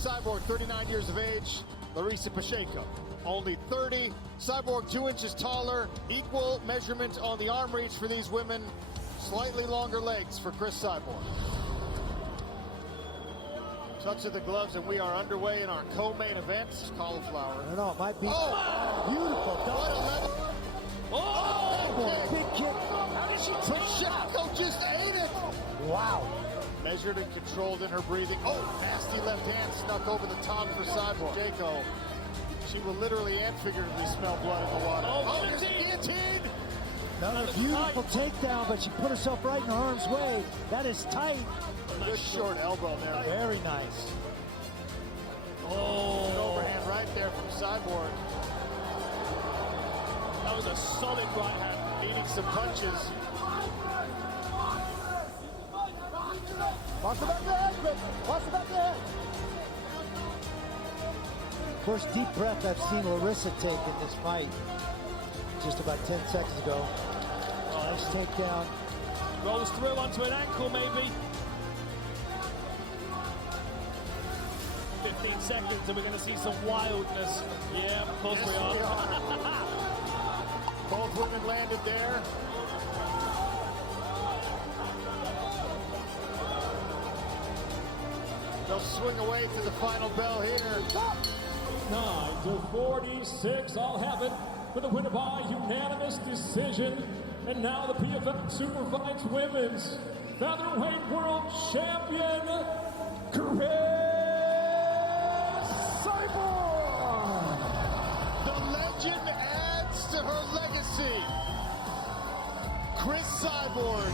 Cyborg, 39 years of age. Larissa Pacheco, only 30. Cyborg 2 inches taller. Equal measurement on the arm reach for these women. Slightly longer legs for Chris Cyborg. Touch of the gloves, and we are underway in our co-main event. Cauliflower. No, it might be. Oh, beautiful. What a level. Oh, big kick. How did she Pacheco just ate it. Wow. Measured and controlled in her breathing. Oh, nasty left hand snuck over the top for Cyborg. Pacheco. She will literally and figuratively smell blood in the water. Oh, there's a guillotine. Another beautiful takedown, but she put herself right in harm's way. That is tight. Good short elbow there. Very nice. An overhand right there from Cyborg. That was a solid right hand. Needing some punches. Watch the back of the head, Chris. Watch the back of the head. First deep breath I've seen Larissa take in this fight. Just about 10 seconds ago. Nice takedown. Rolls through onto an ankle, maybe. 15 seconds, and we're going to see some wildness. Yeah, of course we are. Both women landed there. They'll swing away to the final bell here. 9-46, I'll have it for the winner by unanimous decision. And now the PFL Superfights Women's Featherweight World Champion, Chris Cyborg. The legend adds to her legacy. Chris Cyborg.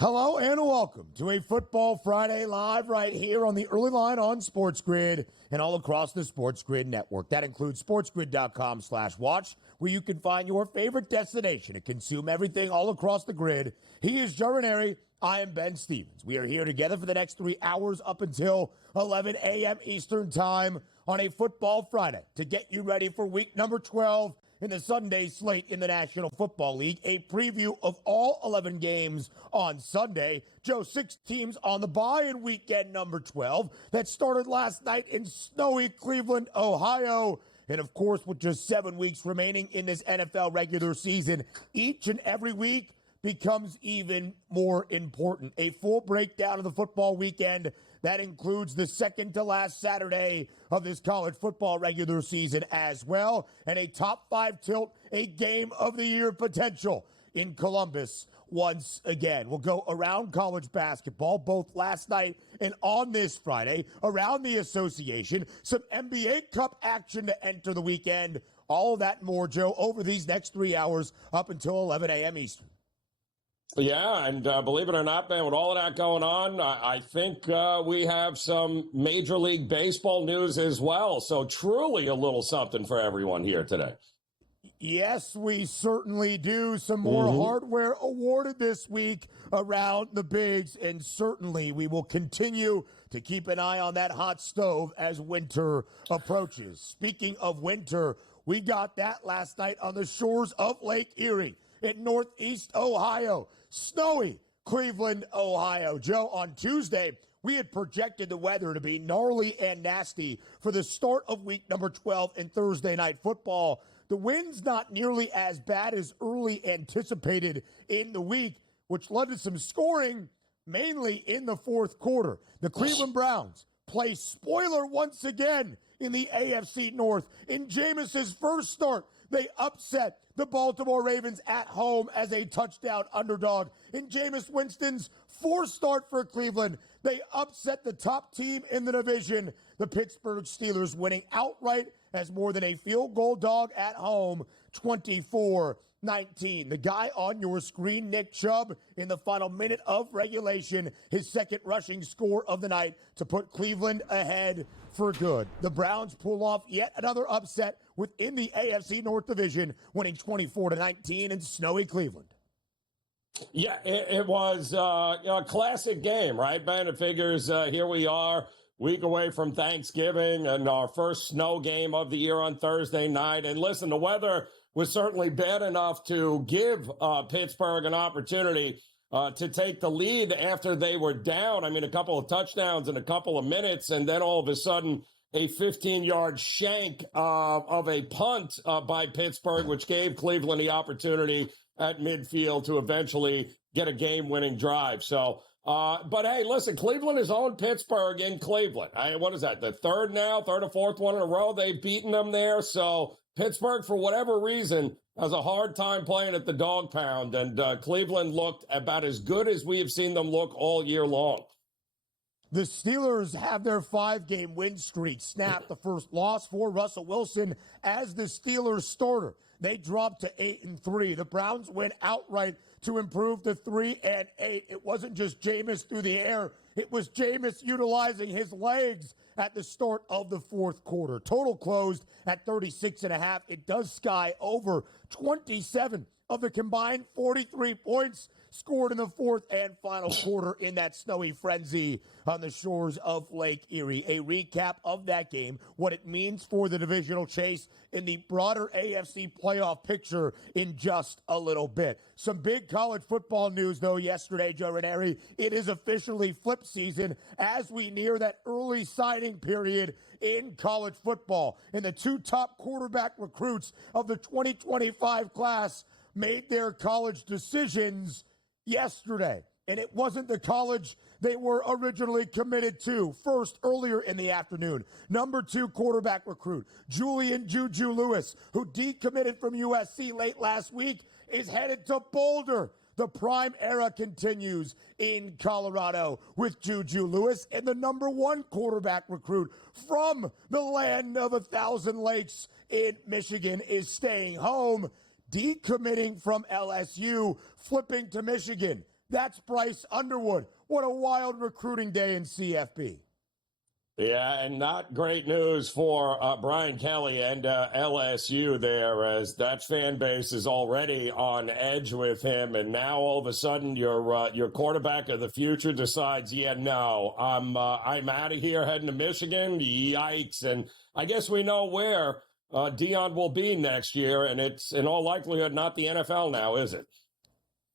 Hello and welcome to a Football Friday live right here on the early line on SportsGrid and all across the SportsGrid network. That includes sportsgrid.com/watch, where you can find your favorite destination to consume everything all across the grid. He is Joe Ranieri. I am Ben Stevens. We are here together for the next 3 hours up until 11 a.m. Eastern time on a Football Friday to get you ready for week number 12 in the Sunday slate in the National Football League. A preview of all 11 games on Sunday. Joe, 6 teams on the bye in weekend number 12 that started last night in snowy Cleveland, Ohio. And of course, with just 7 weeks remaining in this NFL regular season, each and every week becomes even more important. A full breakdown of the football weekend that includes the second to last Saturday of this college football regular season as well. And a top 5 tilt, a game of the year potential in Columbus once again. We'll go around college basketball, both last night and on this Friday, around the association, some NBA Cup action to enter the weekend. All of that and more, Joe, over these next 3 hours up until 11 a.m. Eastern. Yeah, and believe it or not, man, with all of that going on, I think we have some Major League Baseball news as well. So truly a little something for everyone here today. Yes, we certainly do. Some more hardware awarded this week around the bigs, and certainly we will continue to keep an eye on that hot stove as winter approaches. Speaking of winter, we got that last night on the shores of Lake Erie in Northeast Ohio. Snowy Cleveland, Ohio. Joe, on Tuesday, we had projected the weather to be gnarly and nasty for the start of week number 12 in Thursday Night Football. The wind's not nearly as bad as early anticipated in the week, which led to some scoring, mainly in the fourth quarter. The Cleveland Browns play spoiler once again in the AFC North. In Jameis's first start, they upset the Baltimore Ravens at home as a touchdown underdog. In Jameis Winston's fourth start for Cleveland, they upset the top team in the division, the Pittsburgh Steelers, winning outright as more than a field goal dog at home, 24-19. The guy on your screen, Nick Chubb, in the final minute of regulation, his second rushing score of the night to put Cleveland ahead for good. The Browns pull off yet another upset within the AFC North Division, winning 24-19 in snowy Cleveland. Yeah, it was a classic game, right, Ben? It figures here we are, week away from Thanksgiving and our first snow game of the year on Thursday night. And listen, the weather was certainly bad enough to give Pittsburgh an opportunity to take the lead after they were down. I mean, a couple of touchdowns in a couple of minutes, and then all of a sudden a 15-yard shank of a punt by Pittsburgh, which gave Cleveland the opportunity at midfield to eventually get a game-winning drive. So, but hey, listen, Cleveland has owned Pittsburgh in Cleveland. What is that, the third or fourth one in a row? They've beaten them there. So Pittsburgh, for whatever reason, has a hard time playing at the dog pound, and Cleveland looked about as good as we have seen them look all year long. The Steelers have their 5-game win streak snapped. The first loss for Russell Wilson as the Steelers starter. They dropped to 8-3. The Browns went outright to improve to 3-8. It wasn't just Jameis through the air. It was Jameis utilizing his legs at the start of the fourth quarter. Total closed at 36.5. It does sky over 27 of the combined 43 points scored in the fourth and final quarter in that snowy frenzy on the shores of Lake Erie. A recap of that game, what it means for the divisional chase in the broader AFC playoff picture in just a little bit. Some big college football news, though, yesterday, Joe Ranieri. It is officially flip season as we near that early signing period in college football. And the two top quarterback recruits of the 2025 class made their college decisions yesterday, and it wasn't the college they were originally committed to. First, earlier in the afternoon, number 2 quarterback recruit Julian Juju Lewis, who decommitted from USC late last week, is headed to Boulder. The prime era continues in Colorado with Juju Lewis, and the number 1 quarterback recruit from the land of 1,000 lakes in Michigan is staying home, decommitting from LSU, flipping to Michigan. That's Bryce Underwood. What a wild recruiting day in CFB. Yeah, and not great news for Brian Kelly and LSU there, as that fan base is already on edge with him. And now all of a sudden your quarterback of the future decides, yeah, no, I'm out of here heading to Michigan. Yikes. And I guess we know where Deion will be next year, and it's in all likelihood not the NFL now, is it?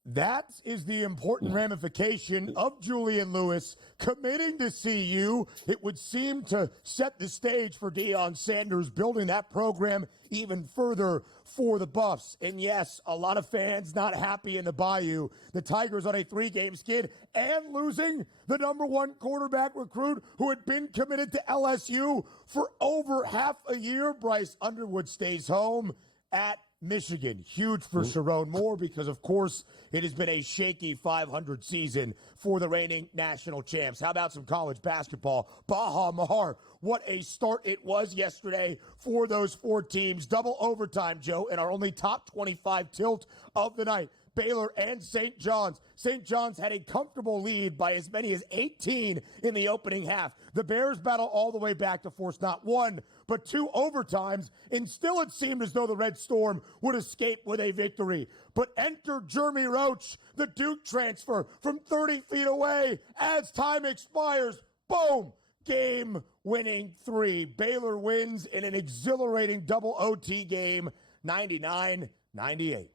That is the important ramification of Julian Lewis committing to CU. It would seem to set the stage for Deion Sanders building that program even further for the Buffs. And yes, a lot of fans not happy in the Bayou. The Tigers on a 3-game skid and losing the number 1 quarterback recruit who had been committed to LSU for over half a year. Bryce Underwood stays home at Michigan. Huge for Sharon Moore because, of course, it has been a shaky 500 season for the reigning national champs. How about some college basketball? Baha Mahar, what a start it was yesterday for those 4 teams. Double overtime, Joe, and our only top 25 tilt of the night. Baylor and St. John's. St. John's had a comfortable lead by as many as 18 in the opening half. The Bears battle all the way back to force not 1, but 2 overtimes, and still it seemed as though the Red Storm would escape with a victory. But enter Jeremy Roach, the Duke transfer from 30 feet away as time expires. Boom! Game-winning 3. Baylor wins in an exhilarating double OT game, 99-98.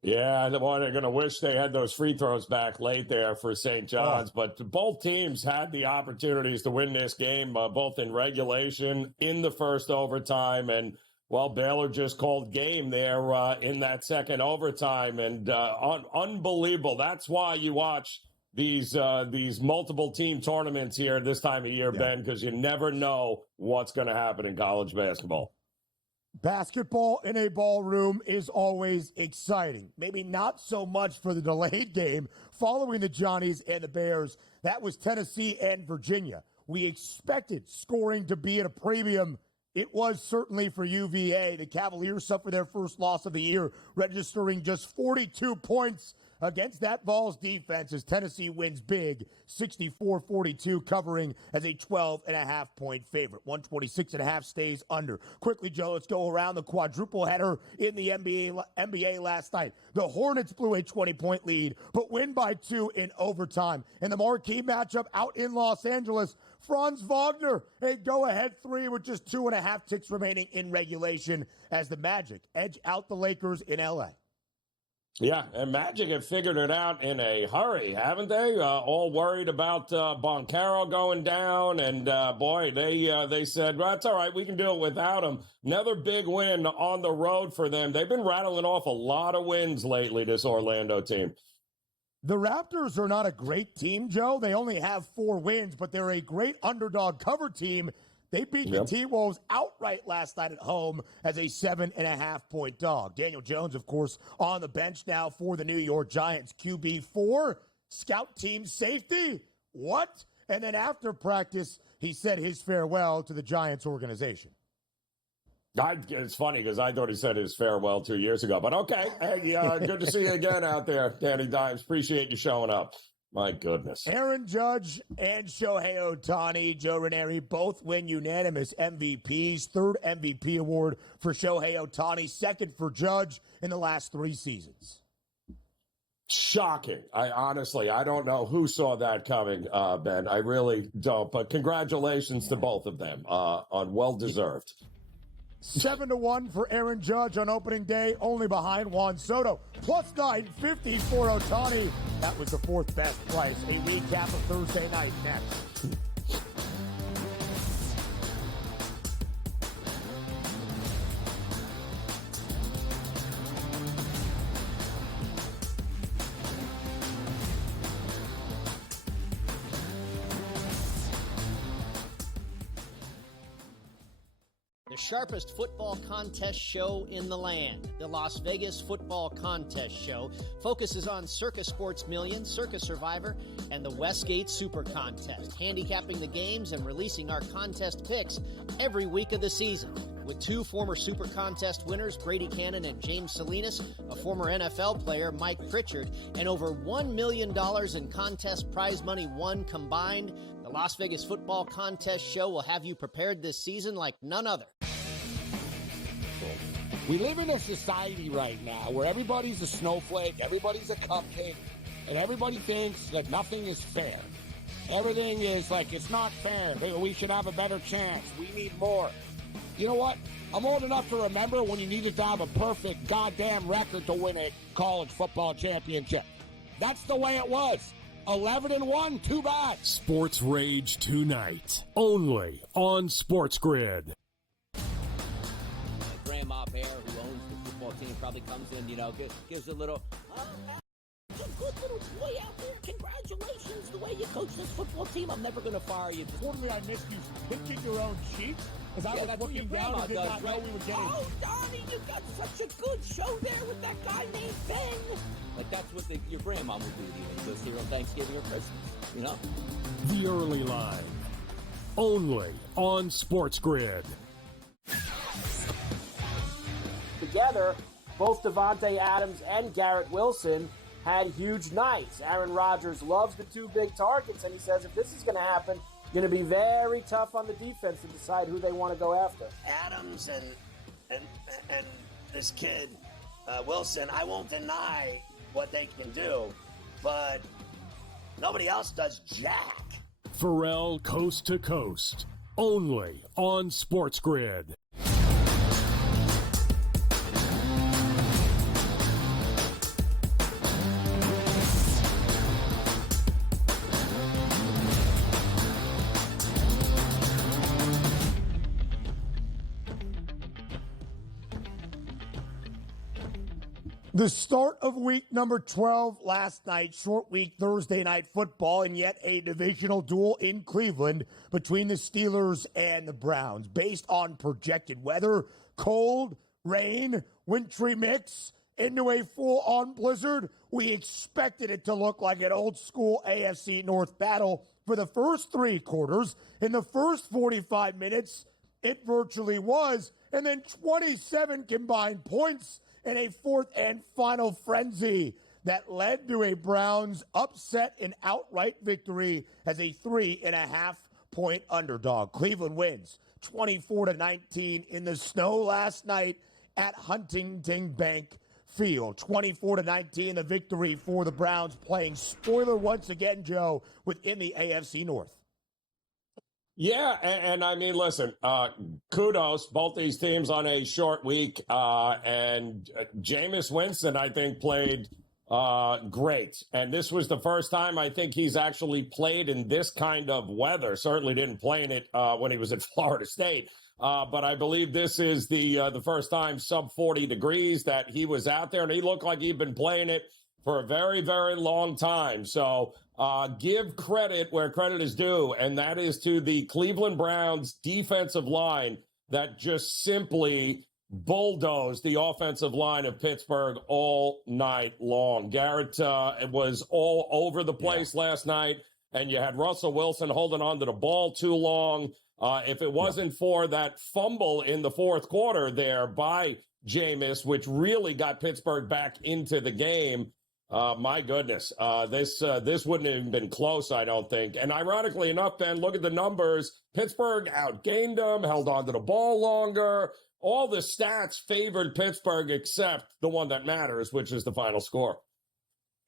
Yeah, they're going to wish they had those free throws back late there for St. John's. But both teams had the opportunities to win this game, both in regulation, in the first overtime, and, well, Baylor just called game there in that second overtime. And unbelievable. That's why you watch these multiple team tournaments here this time of year, Ben, because you never know what's going to happen in college basketball. Basketball in a ballroom is always exciting. Maybe not so much for the delayed game following the Johnnies and the Bears. That was Tennessee and Virginia. We expected scoring to be at a premium. It was certainly for UVA. The Cavaliers suffered their first loss of the year, registering just 42 points against that Vols defense as Tennessee wins big, 64-42, covering as a 12.5-point favorite. 126.5 stays under. Quickly, Joe, let's go around the quadruple header in the NBA last night. The Hornets blew a 20-point lead, but win by 2 in overtime. In the marquee matchup out in Los Angeles, Franz Wagner, a go-ahead 3 with just 2.5 ticks remaining in regulation as the Magic edge out the Lakers in L.A. Yeah, and Magic have figured it out in a hurry, haven't they? All worried about Boncaro going down, and boy, they said, well, that's all right, we can do it without him. Another big win on the road for them. They've been rattling off a lot of wins lately, this Orlando team. The Raptors are not a great team, Joe. They only have 4 wins, but they're a great underdog cover team. They beat the T-Wolves outright last night at home as a 7.5-point dog. Daniel Jones, of course, on the bench now for the New York Giants. QB4, scout team safety. What? And then after practice, he said his farewell to the Giants organization. It's funny because I thought he said his farewell 2 years ago. But okay, hey, good to see you again out there, Danny Dimes. Appreciate you showing up. My goodness. Aaron Judge and Shohei Ohtani, Joe Ranieri, both win unanimous MVPs. 3rd MVP award for Shohei Ohtani, 2nd for Judge in the last 3 seasons. Shocking. I don't know who saw that coming, Ben. I really don't. But congratulations to both of them on well-deserved. 7-1 for Aaron Judge on opening day, only behind Juan Soto. Plus 950 for Ohtani. That was the 4th best price. A recap of Thursday night next. Sharpest football contest show in the land. The Las Vegas Football Contest Show focuses on Circus Sports Million, Circus Survivor, and the Westgate Super Contest, handicapping the games and releasing our contest picks every week of the season. With 2 former Super Contest winners, Brady Cannon and James Salinas, a former NFL player, Mike Pritchard, and over $1 million in contest prize money won combined, the Las Vegas Football Contest Show will have you prepared this season like none other. We live in a society right now where everybody's a snowflake, everybody's a cupcake, and everybody thinks that nothing is fair. Everything is like, it's not fair. We should have a better chance. We need more. You know what? I'm old enough to remember when you needed to have a perfect goddamn record to win a college football championship. That's the way it was. 11-1, too bad. Sports Rage tonight, only on SportsGrid. Grandma Bear, who owns the football team, probably comes in, gives a little, a good little boy out there. Congratulations, the way you coach this football team. I'm never going to fire you. Fortunately, I missed you pinching your own cheeks as I was looking down and did not know we were getting. Oh, Donnie, you got such a good show there with that guy named Ben. Like, that's what your grandma would do to you when you go see her on Thanksgiving or Christmas, The Early Line, only on SportsGrid. Together, both Devontae Adams and Garrett Wilson had huge nights. Aaron Rodgers loves the 2 big targets, and he says if this is going to happen, going to be very tough on the defense to decide who they want to go after. Adams and this kid, Wilson, I won't deny what they can do, but nobody else does jack. Pharrell Coast to Coast, only on SportsGrid. The start of week number 12 last night, short week Thursday night football, and yet a divisional duel in Cleveland between the Steelers and the Browns. Based on projected weather, cold, rain, wintry mix into a full-on blizzard, we expected it to look like an old-school AFC North battle for the first 3 quarters. In the first 45 minutes, it virtually was, and then 27 combined points in a 4th and final frenzy. that led to a Browns upset and outright victory as a 3.5-point underdog. Cleveland wins 24-19 in the snow last night at Huntington Bank Field. 24-19, the victory for the Browns, playing spoiler once again, Joe, within the AFC North. Yeah, and I mean, listen, kudos, both these teams on a short week, and Jameis Winston, I think, played great. And this was the first time I think he's actually played in this kind of weather. Certainly didn't play in it when he was at Florida State. But I believe this is the first time sub 40 degrees that he was out there, and he looked like he'd been playing it for a very, very long time. So give credit where credit is due, and that is to the Cleveland Browns defensive line that just simply bulldozed the offensive line of Pittsburgh all night long. Garrett was all over the place last night, and you had Russell Wilson holding on to the ball too long. If it wasn't for that fumble in the fourth quarter there by Jameis, which really got Pittsburgh back into the game, my goodness, this wouldn't have been close, I don't think. And ironically enough, Ben, look at the numbers. Pittsburgh outgained them, held on to the ball longer. All the stats favored Pittsburgh except the one that matters, which is the final score.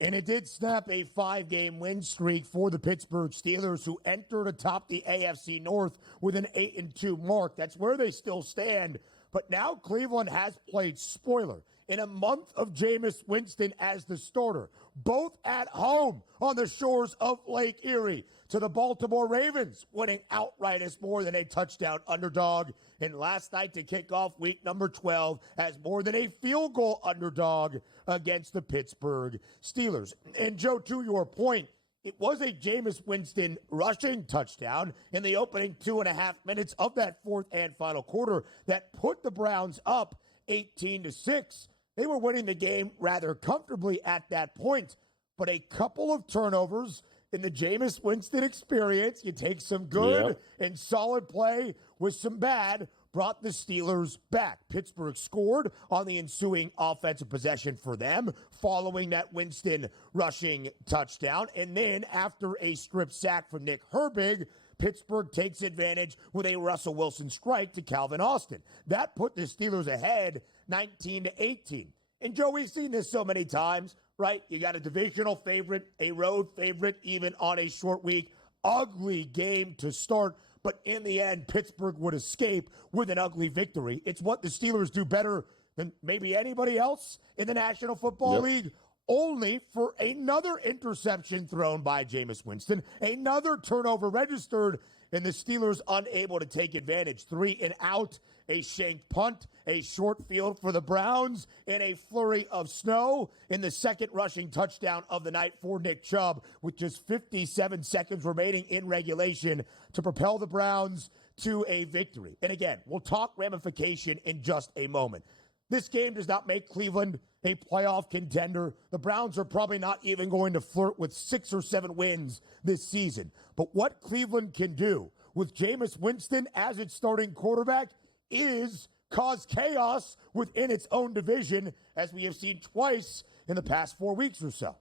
And it did snap a 5-game win streak for the Pittsburgh Steelers, who entered atop the AFC North with an 8-2 mark. That's where they still stand. But now Cleveland has played spoiler in a month of Jameis Winston as the starter, both at home on the shores of Lake Erie, to the Baltimore Ravens, winning outright as more than a touchdown underdog. And last night to kick off week number 12 as more than a field goal underdog against the Pittsburgh Steelers. And Joe, to your point, it was a Jameis Winston rushing touchdown in the opening 2.5 minutes of that fourth and final quarter that put the Browns up 18-6. They were winning the game rather comfortably at that point, but a couple of turnovers in the Jameis Winston experience, you take some good and solid play with some bad, brought the Steelers back. Pittsburgh scored on the ensuing offensive possession for them, following that Winston rushing touchdown. And then after a strip sack from Nick Herbig, Pittsburgh takes advantage with a Russell Wilson strike to Calvin Austin. That put the Steelers ahead 19-18. And Joe, we've seen this so many times, right? You got a divisional favorite, a road favorite, even on a short week. Ugly game to start, but in the end, Pittsburgh would escape with an ugly victory. It's what the Steelers do better than maybe anybody else in the National Football League, only for another interception thrown by Jameis Winston, another turnover registered, and the Steelers unable to take advantage. 3 and out, a shanked punt, a short field for the Browns, and a flurry of snow in the second rushing touchdown of the night for Nick Chubb, with just 57 seconds remaining in regulation to propel the Browns to a victory. And again, we'll talk ramification in just a moment. This game does not make Cleveland a playoff contender. The Browns are probably not even going to flirt with 6 or 7 wins this season. But what Cleveland can do with Jameis Winston as its starting quarterback is cause chaos within its own division, as we have seen twice in the past 4 weeks or so.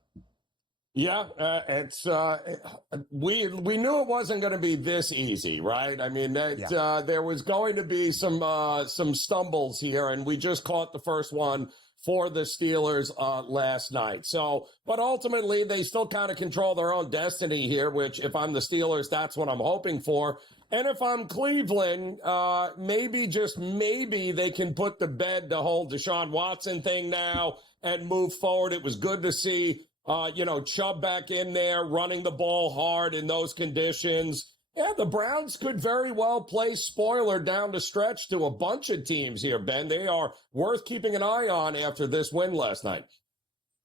Yeah, we knew it wasn't going to be this easy, right? I mean, there was going to be some stumbles here, and we just caught the first one for the Steelers last night. So, but ultimately, they still kind of control their own destiny here, which if I'm the Steelers, that's what I'm hoping for. And if I'm Cleveland, maybe, just maybe, they can put to bed the whole Deshaun Watson thing now and move forward. It was good to see, Chubb back in there, running the ball hard in those conditions. Yeah, the Browns could very well play spoiler down the stretch to a bunch of teams here, Ben. They are worth keeping an eye on after this win last night.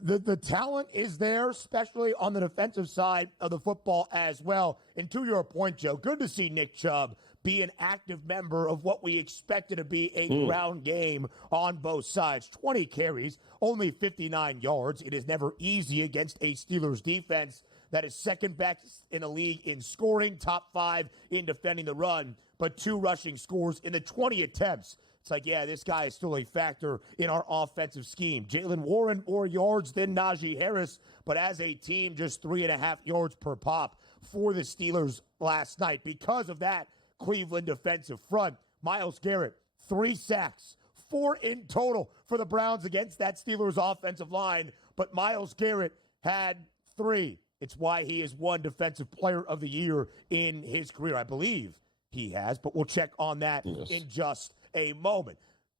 The talent is there, especially on the defensive side of the football as well. And to your point, Joe, good to see Nick Chubb be an active member of what we expected to be a ground game on both sides. 20 carries, only 59 yards. It is never easy against a Steelers defense that is second best in the league in scoring, top 5 in defending the run, but 2 rushing scores in the 20 attempts It's like, yeah, this guy is still a factor in our offensive scheme. Jalen Warren, more yards than Najee Harris, but as a team, just 3.5 yards per pop for the Steelers last night. Because of that Cleveland defensive front, Myles Garrett, 3 sacks, 4 in total for the Browns against that Steelers offensive line, but Myles Garrett had 3. It's why he is one Defensive Player of the Year in his career. I believe he has, but we'll check on that in just a moment.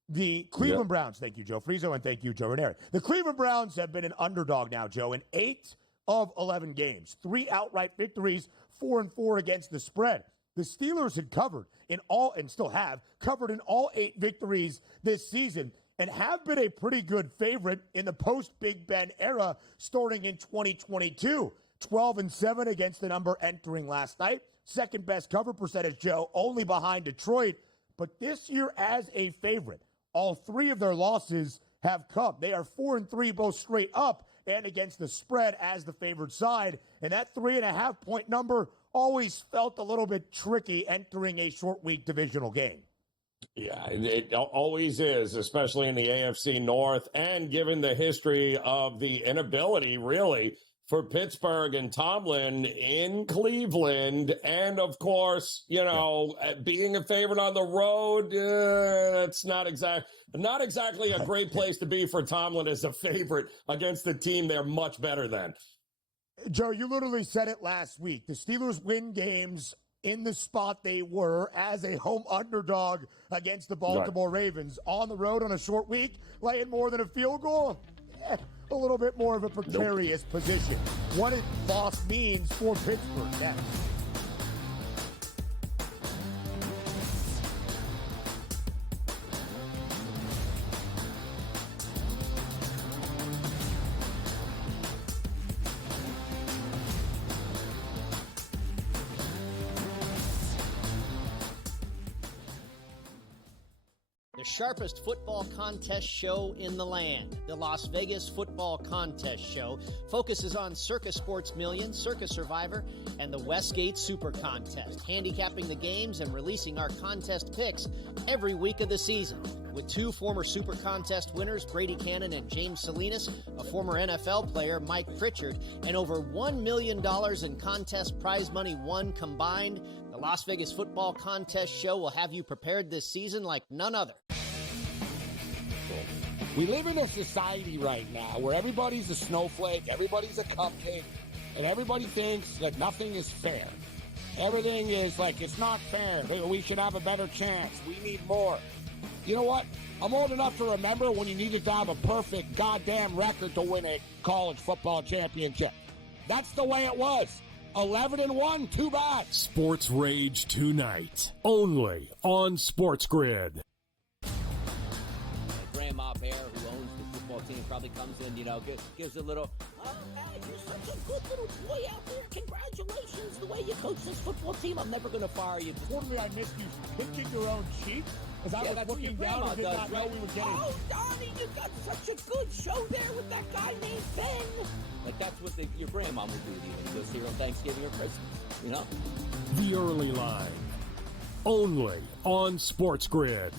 The Cleveland Browns, thank you, Joe Frizo, and thank you, Joe Ranieri. The Cleveland Browns have been an underdog now, Joe, in 8 of 11 games. 3 outright victories, 4-4 against the spread. The Steelers had covered in all, and still have, covered in all 8 victories this season, and have been a pretty good favorite in the post-Big Ben era starting in 2022. 12-7 against the number entering last night. Second best cover percentage, Joe, only behind Detroit. But this year as a favorite, all 3 of their losses have come. They are 4-3 both straight up and against the spread as the favored side. And that 3.5-point number always felt a little bit tricky entering a short week divisional game. Yeah, it always is, especially in the AFC North, and given the history of the inability, really, for Pittsburgh and Tomlin in Cleveland, and of course, being a favorite on the road, that's not exactly a great place to be for Tomlin as a favorite against the team they're much better than. Joe, you literally said it last week. The Steelers win games in the spot they were as a home underdog against the Baltimore Ravens. On the road on a short week, laying more than a field goal. A little bit more of a precarious position. What it loss means for Pittsburgh next. The sharpest football contest show in the land. The Las Vegas Football Contest Show focuses on Circus Sports Million, Circus Survivor, and the Westgate Super Contest, handicapping the games and releasing our contest picks every week of the season. With 2 former Super Contest winners, Brady Cannon and James Salinas, a former NFL player, Mike Pritchard, and over $1 million in contest prize money won combined, the Las Vegas Football Contest Show will have you prepared this season like none other. We live in a society right now where everybody's a snowflake, everybody's a cupcake, and everybody thinks that nothing is fair. Everything is like, it's not fair. We should have a better chance. We need more. You know what? I'm old enough to remember when you needed to have a perfect goddamn record to win a college football championship. That's the way it was. 11-1, too bad. Sports Rage tonight, only on SportsGrid. Grandma Bear, who owns the football team, probably comes in, gives a little, oh, man, you're such a good little boy out there. Congratulations, the way you coach this football team. I'm never going to fire you. Quarterly, I missed you pinching your own cheek as I was looking down and did not know we were getting. Oh, Donnie, you got such a good show there with that guy named Ben. Like, that's what your grandma would do to you when you go see her on Thanksgiving or Christmas, The Early Line, only on SportsGrid.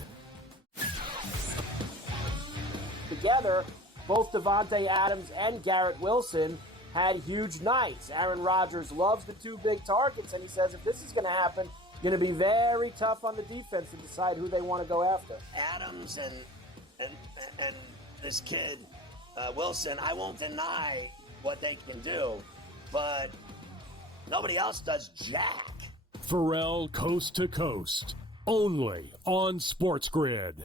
Together, both Davante Adams and Garrett Wilson had huge nights. Aaron Rodgers loves the 2 big targets, and he says if this is going to happen, it's going to be very tough on the defense to decide who they want to go after. Adams and this kid, Wilson, I won't deny what they can do, but nobody else does jack. Pharrell Coast to Coast, only on SportsGrid.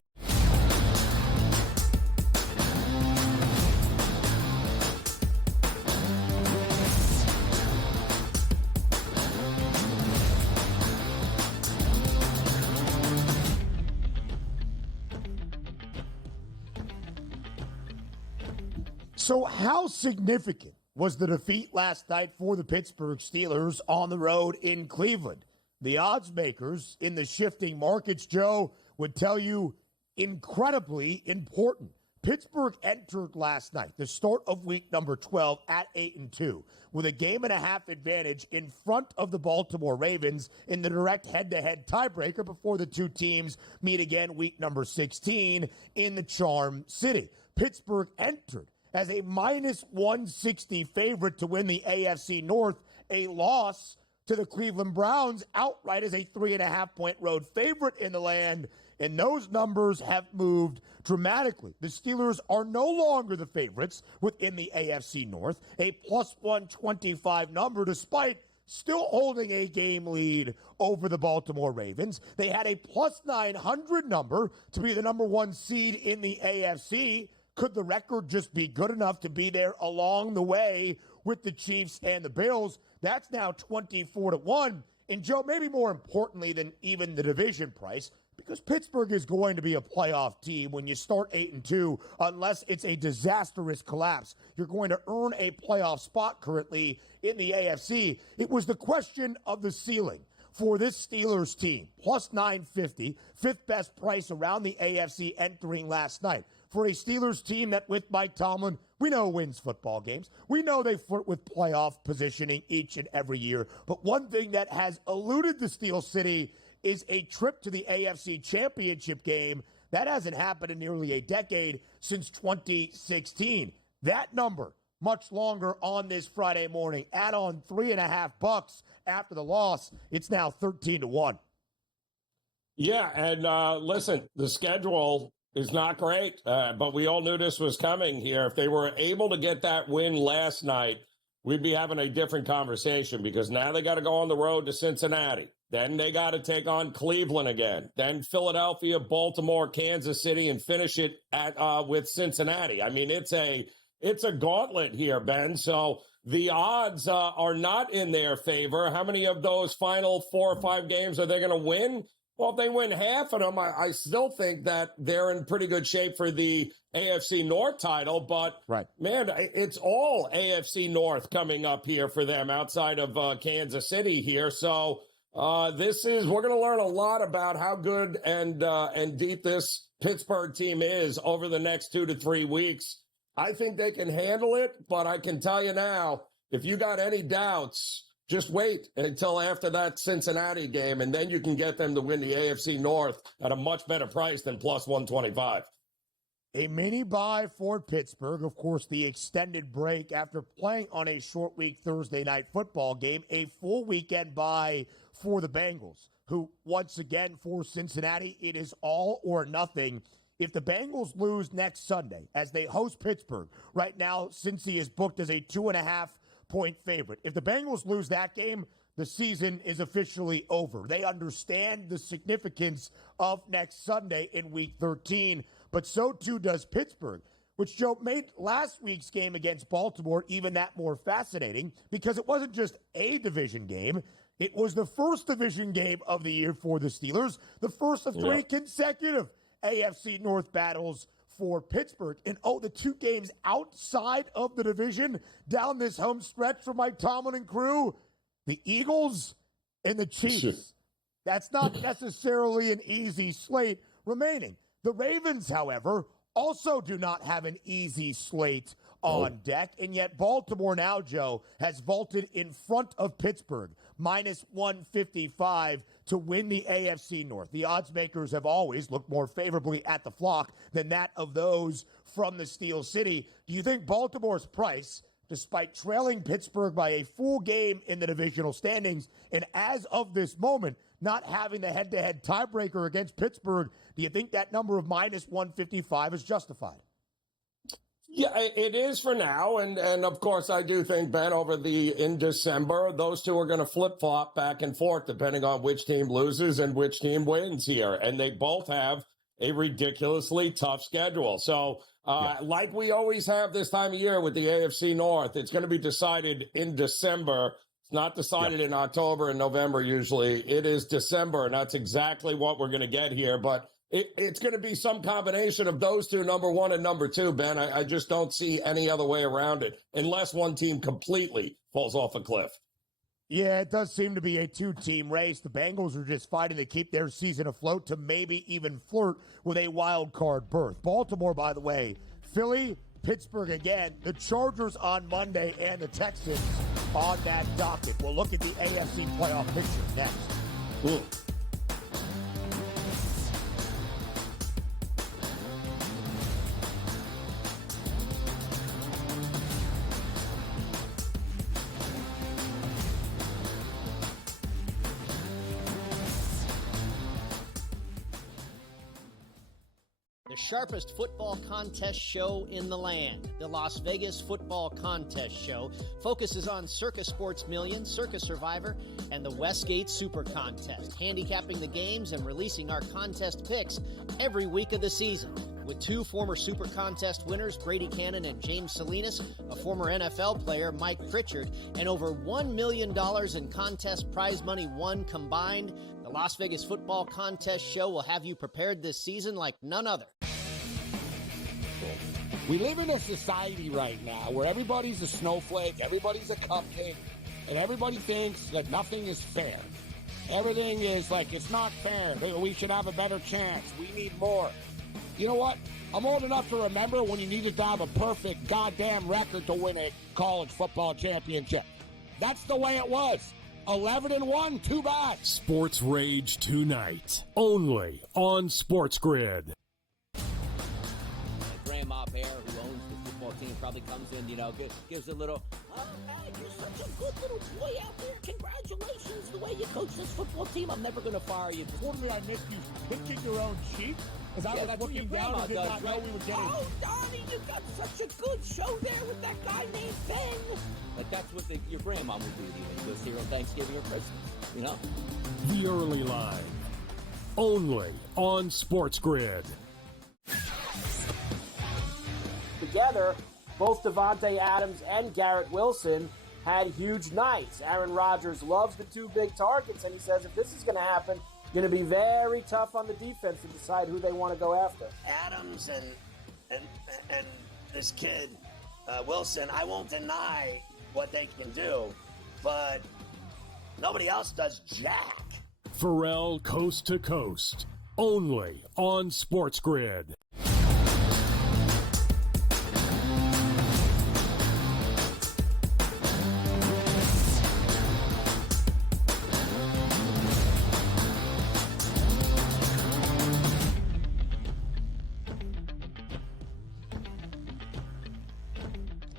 So how significant was the defeat last night for the Pittsburgh Steelers on the road in Cleveland? The odds makers in the shifting markets, Joe, would tell you incredibly important. Pittsburgh entered last night, the start of week number 12, at 8-2, with a game-and-a-half advantage in front of the Baltimore Ravens in the direct head-to-head tiebreaker before the two teams meet again week number 16 in the Charm City. Pittsburgh entered as a minus 160 favorite to win the AFC North, a loss to the Cleveland Browns outright as a 3.5-point road favorite in the land. And those numbers have moved dramatically. The Steelers are no longer the favorites within the AFC North, a plus 125 number, despite still holding a game lead over the Baltimore Ravens. They had a plus 900 number to be the number one seed in the AFC. Could the record just be good enough to be there along the way with the Chiefs and the Bills? That's now 24-1. And Joe, maybe more importantly than even the division price, because Pittsburgh is going to be a playoff team when you start 8-2, unless it's a disastrous collapse. You're going to earn a playoff spot currently in the AFC. It was the question of the ceiling for this Steelers team. Plus 950, fifth best price around the AFC entering last night. For a Steelers team that, with Mike Tomlin, we know wins football games. We know they flirt with playoff positioning each and every year. But one thing that has eluded the Steel City is a trip to the AFC Championship game. That hasn't happened in nearly a decade, since 2016. That number, much longer on this Friday morning. Add on $3.50 after the loss. It's now 13-1. Yeah, and listen, the schedule is not great, but we all knew this was coming here. If they were able to get that win last night, we'd be having a different conversation, because now they got to go on the road to Cincinnati. Then they got to take on Cleveland again. Then Philadelphia, Baltimore, Kansas City, and finish it at with Cincinnati. I mean, it's a gauntlet here, Ben. So the odds are not in their favor. How many of those final 4 or 5 games are they going to win? Well, if they win half of them, I still think that they're in pretty good shape for the AFC North title. But, man, it's all AFC North coming up here for them outside of Kansas City here. So we're going to learn a lot about how good and deep this Pittsburgh team is over the next 2 to 3 weeks. I think they can handle it, but I can tell you now, if you got any doubts, just wait until after that Cincinnati game, and then you can get them to win the AFC North at a much better price than plus 125. A mini bye for Pittsburgh. Of course, the extended break after playing on a short week Thursday night football game. A full weekend bye for the Bengals, who, once again, for Cincinnati, it is all or nothing. If the Bengals lose next Sunday as they host Pittsburgh, right now, Cincy is booked as a 2.5-point favorite. If the Bengals lose that game, the season is officially over. They understand the significance of next Sunday in Week 13, but so too does Pittsburgh, which, Joe, made last week's game against Baltimore even that more fascinating, because it wasn't just a division game. It was the first division game of the year for the Steelers, the first of 3 consecutive AFC North battles for Pittsburgh. And, the 2 games outside of the division down this home stretch for Mike Tomlin and crew, the Eagles and the Chiefs. That's not necessarily an easy slate remaining. The Ravens, however, also do not have an easy slate on deck, and yet Baltimore now, Joe, has vaulted in front of Pittsburgh, minus 155 to win the AFC North. The odds makers have always looked more favorably at the flock than that of those from the Steel City. Do you think Baltimore's price, despite trailing Pittsburgh by a full game in the divisional standings, and as of this moment, not having the head-to-head tiebreaker against Pittsburgh, do you think that number of minus 155 is justified? Yeah, it is for now. And of course, I do think, Ben, in December, those two are going to flip-flop back and forth depending on which team loses and which team wins here. And they both have a ridiculously tough schedule. So like we always have this time of year with the AFC North, it's going to be decided in December. It's not decided in October and November usually. It is December, and that's exactly what we're going to get here. But it's going to be some combination of those two, number 1 and number 2, Ben. I just don't see any other way around it, unless one team completely falls off a cliff. Yeah, it does seem to be a 2-team race. The Bengals are just fighting to keep their season afloat, to maybe even flirt with a wild card berth. Baltimore, by the way, Philly, Pittsburgh again, the Chargers on Monday, and the Texans on that docket. We'll look at the AFC playoff picture next. The sharpest football contest show in the land, the Las Vegas Football Contest Show, focuses on Circus Sports Million, Circus Survivor, and the Westgate Super Contest, handicapping the games and releasing our contest picks every week of the season. With two former Super Contest winners, Brady Cannon and James Salinas, a former NFL player, Mike Pritchard, and over $1 million in contest prize money won combined, the Las Vegas Football Contest Show will have you prepared this season like none other. We live in a society right now where everybody's a snowflake, everybody's a cupcake, and everybody thinks that nothing is fair. Everything is like, it's not fair. We should have a better chance. We need more. You know what? I'm old enough to remember when you needed to have a perfect goddamn record to win a college football championship. That's the way it was. 11-1, too bad. Sports Rage tonight, only on SportsGrid. Grandma Bear, who owns the football team, probably comes in, gives a little, oh, man, you're such a good little boy out there. Congratulations, the way you coach this football team. I'm never going to fire you. What did I miss you pinching your own cheek? As I was looking down and did not know we were getting... Oh, Donnie, you got such a good show there with that guy named Ben. Like, that's what your grandma would do when you go see her on Thanksgiving or Christmas, The Early Line, only on SportsGrid. Together, both Davante Adams and Garrett Wilson had huge nights. Aaron Rodgers loves the two big targets, and he says if this is going to happen, going to be very tough on the defense to decide who they want to go after. Adams and this kid Wilson, I won't deny what they can do, but nobody else does jack. Pharrell Coast to Coast, only on SportsGrid.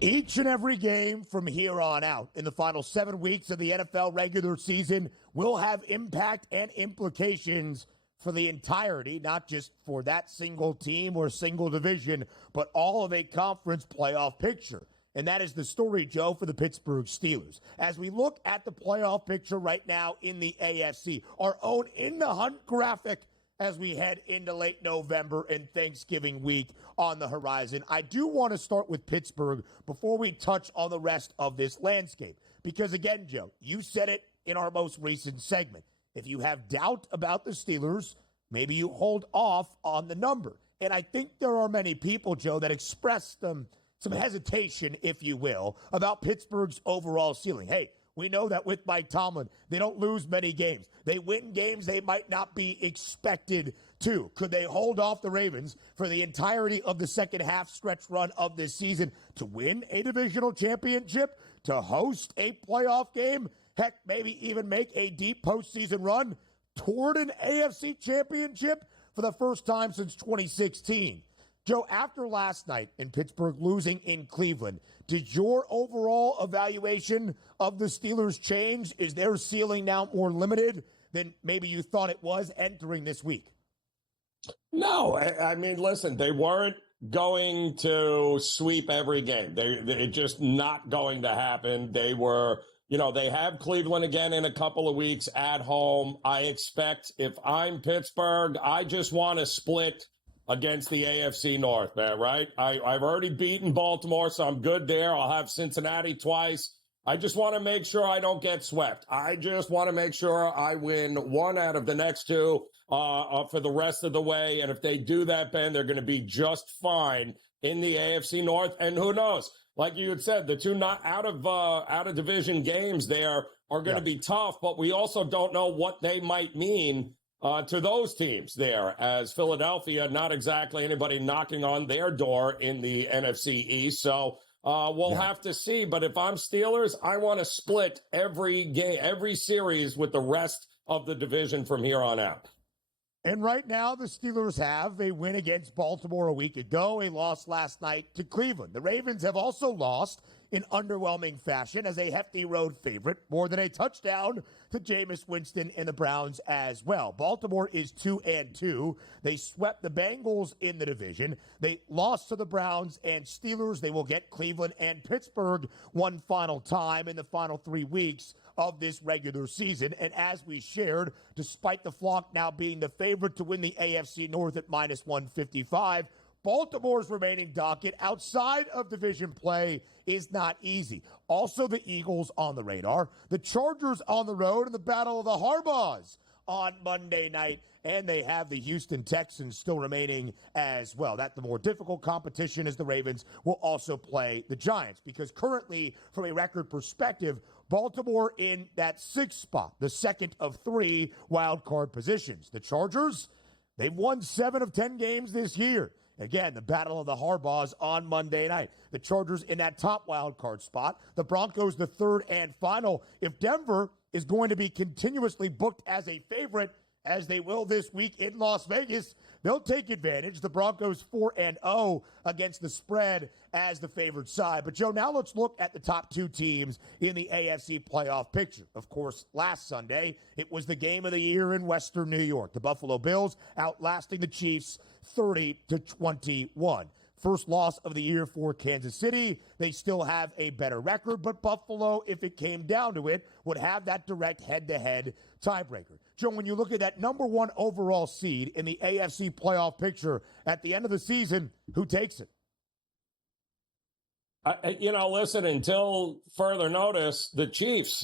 Each and every game from here on out in the final 7 weeks of the NFL regular season will have impact and implications for the entirety, not just for that single team or single division, but all of a conference playoff picture. And that is the story, Joe, for the Pittsburgh Steelers. As we look at the playoff picture right now in the AFC, our own In the Hunt graphic as we head into late November and Thanksgiving week on the horizon. I do want to start with Pittsburgh before we touch on the rest of this landscape. Because again, Joe, you said it in our most recent segment. If you have doubt about the Steelers, maybe you hold off on the number. And I think there are many people, Joe, that express some hesitation, if you will, about Pittsburgh's overall ceiling. Hey, we know that with Mike Tomlin, they don't lose many games. They win games they might not be expected to. Could they hold off the Ravens for the entirety of the second half stretch run of this season to win a divisional championship, to host a playoff game, heck, maybe even make a deep postseason run toward an AFC championship for the first time since 2016? Joe, after last night in Pittsburgh losing in Cleveland, did your overall evaluation of the Steelers change? Is their ceiling now more limited than maybe you thought it was entering this week? No, I mean, listen, they weren't going to sweep every game. They're just not going to happen. They were, they have Cleveland again in a couple of weeks at home. I expect if I'm Pittsburgh, I just want to split against the AFC North, man, right? I've already beaten Baltimore, so I'm good there. I'll have Cincinnati twice. I just want to make sure I don't get swept. I just want to make sure I win one out of the next two for the rest of the way. And if they do that, Ben, they're going to be just fine in the AFC North. And who knows? Like you had said, the two not out of division games there are going to be tough, but we also don't know what they might mean to those teams there, as Philadelphia, not exactly anybody knocking on their door in the NFC East. So we'll have to see. But if I'm Steelers, I want to split every game, every series with the rest of the division from here on out. And right now, the Steelers have a win against Baltimore a week ago, a loss last night to Cleveland. The Ravens have also lost in underwhelming fashion as a hefty road favorite, more than a touchdown to Jameis Winston and the Browns as well. Baltimore is 2-2. They swept the Bengals in the division. They lost to the Browns and Steelers. They will get Cleveland and Pittsburgh one final time in the final 3 weeks of this regular season. And as we shared, despite the flock now being the favorite to win the AFC North at minus 155, Baltimore's remaining docket outside of division play is not easy. Also, the Eagles on the radar, the Chargers on the road, and the Battle of the Harbaughs on Monday night. And they have the Houston Texans still remaining as well. That's the more difficult competition, as the Ravens will also play the Giants, because currently, from a record perspective, Baltimore in that 6th spot, the second of 3 wild card positions. The Chargers, they've won 7 of 10 games this year. Again, the Battle of the Harbaughs on Monday night. The Chargers in that top wild card spot. The Broncos, the 3rd and final. If Denver is going to be continuously booked as a favorite, as they will this week in Las Vegas, they'll take advantage. The Broncos 4-0 against the spread as the favored side. But, Joe, now let's look at the top 2 teams in the AFC playoff picture. Of course, last Sunday, it was the game of the year in Western New York. The Buffalo Bills outlasting the Chiefs 30-21. First loss of the year for Kansas City. They still have a better record, but Buffalo, if it came down to it, would have that direct head-to-head tiebreaker. Joe, when you look at that number 1 overall seed in the AFC playoff picture at the end of the season, who takes it? Listen, until further notice, the Chiefs,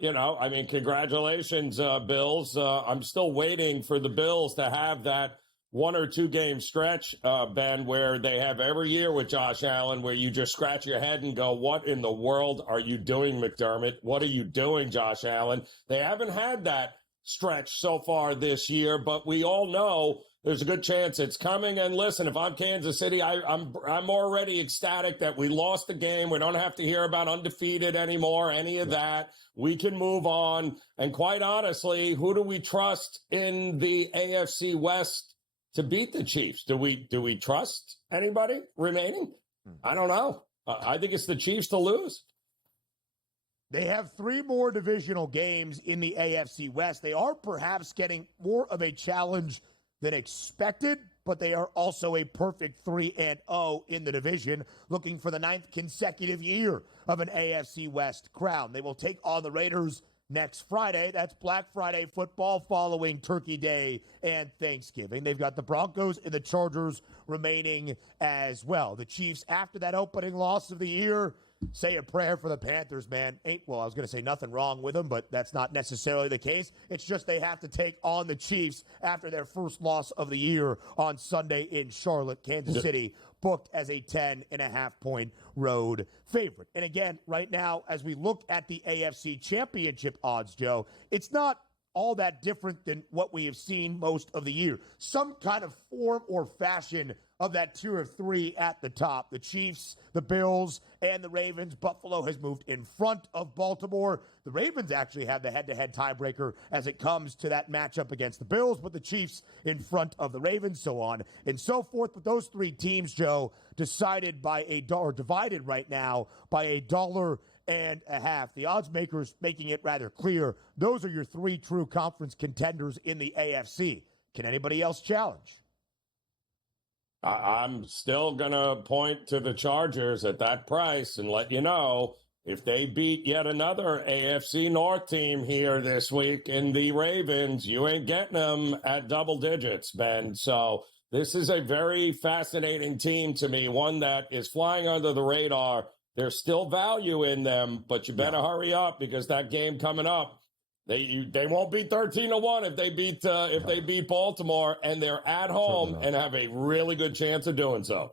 congratulations, Bills. I'm still waiting for the Bills to have that 1 or 2 game stretch, Ben, where they have every year with Josh Allen, where you just scratch your head and go, what in the world are you doing, McDermott? What are you doing, Josh Allen? They haven't had that stretch so far this year, but we all know there's a good chance it's coming. And listen, if I'm Kansas City, I'm already ecstatic that we lost the game. We don't have to hear about undefeated anymore, any of that. We can move on. And quite honestly, who do we trust in the AFC West to beat the Chiefs? Do we trust anybody remaining? I don't know. I think it's the Chiefs to lose. They have 3 more divisional games in the AFC West. They are perhaps getting more of a challenge than expected, but they are also a perfect 3-0 in the division, looking for the 9th consecutive year of an AFC West crown. They will take on the Raiders next Friday. That's Black Friday football following Turkey Day and Thanksgiving. They've got the Broncos and the Chargers remaining as well. The Chiefs, after that opening loss of the year, say a prayer for the Panthers, man. I was going to say nothing wrong with them, but that's not necessarily the case. It's just they have to take on the Chiefs after their first loss of the year on Sunday in Charlotte. Kansas City booked as a 10.5-point road favorite. And again, right now, as we look at the AFC Championship odds, Joe, it's not all that different than what we have seen most of the year. Some kind of form or fashion of that tier of 3 at the top. The Chiefs, the Bills, and the Ravens. Buffalo has moved in front of Baltimore. The Ravens actually have the head-to-head tiebreaker as it comes to that matchup against the Bills, but the Chiefs in front of the Ravens, so on and so forth. But those 3 teams, Joe, divided right now by $1.50. The odds makers making it rather clear. Those are your 3 true conference contenders in the AFC. Can anybody else challenge? I'm still going to point to the Chargers at that price and let you know, if they beat yet another AFC North team here this week in the Ravens, you ain't getting them at double digits, Ben. So this is a very fascinating team to me, one that is flying under the radar. There's still value in them, but you better hurry up, because that game coming up, they won't be 13-1 if they beat Baltimore, and they're at home and have a really good chance of doing so.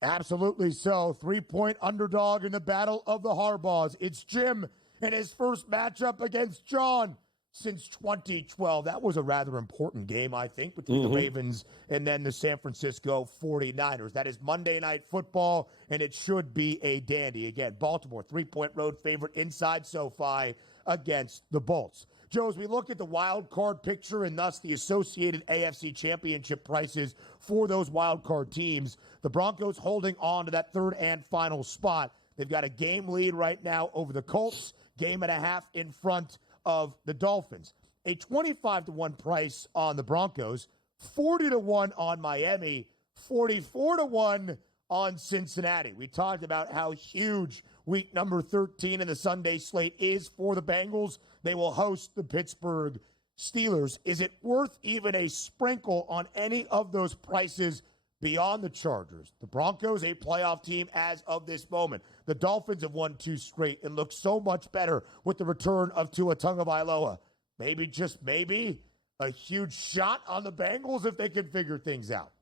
Absolutely so. 3-point underdog in the Battle of the Harbaughs. It's Jim in his first matchup against John. since 2012. That was a rather important game, I think, between the Ravens and then the San Francisco 49ers. That is Monday Night Football, and it should be a dandy. Again, Baltimore, 3-point road favorite inside SoFi against the Bolts. Joe, as we look at the wild card picture and thus the associated AFC championship prices for those wild card teams, the Broncos holding on to that third and final spot. They've got a game lead right now over the Colts, game and a half in front of the Dolphins. A 25-1 price on the Broncos, 40-1 on Miami, 44-1 on Cincinnati. We talked about how huge week number 13 in the Sunday slate is for the Bengals. They will host the Pittsburgh Steelers. Is it worth even a sprinkle on any of those prices beyond the Chargers? The Broncos, a playoff team as of this moment. The Dolphins have won 2 straight and look so much better with the return of Tua Tagovailoa. Maybe, just maybe, a huge shot on the Bengals if they can figure things out.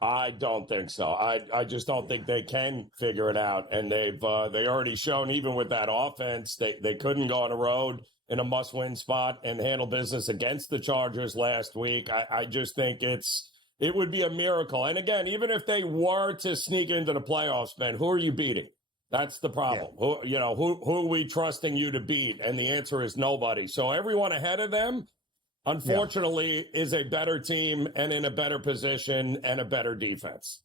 I don't think so. I just don't think they can figure it out. And they already shown, even with that offense, they couldn't go on the road in a must-win spot and handle business against the Chargers last week. I just think it would be a miracle. And again, even if they were to sneak into the playoffs, man, who are you beating? That's the problem. Yeah. Who are we trusting you to beat? And the answer is nobody. So everyone ahead of them, unfortunately, is a better team and in a better position and a better defense.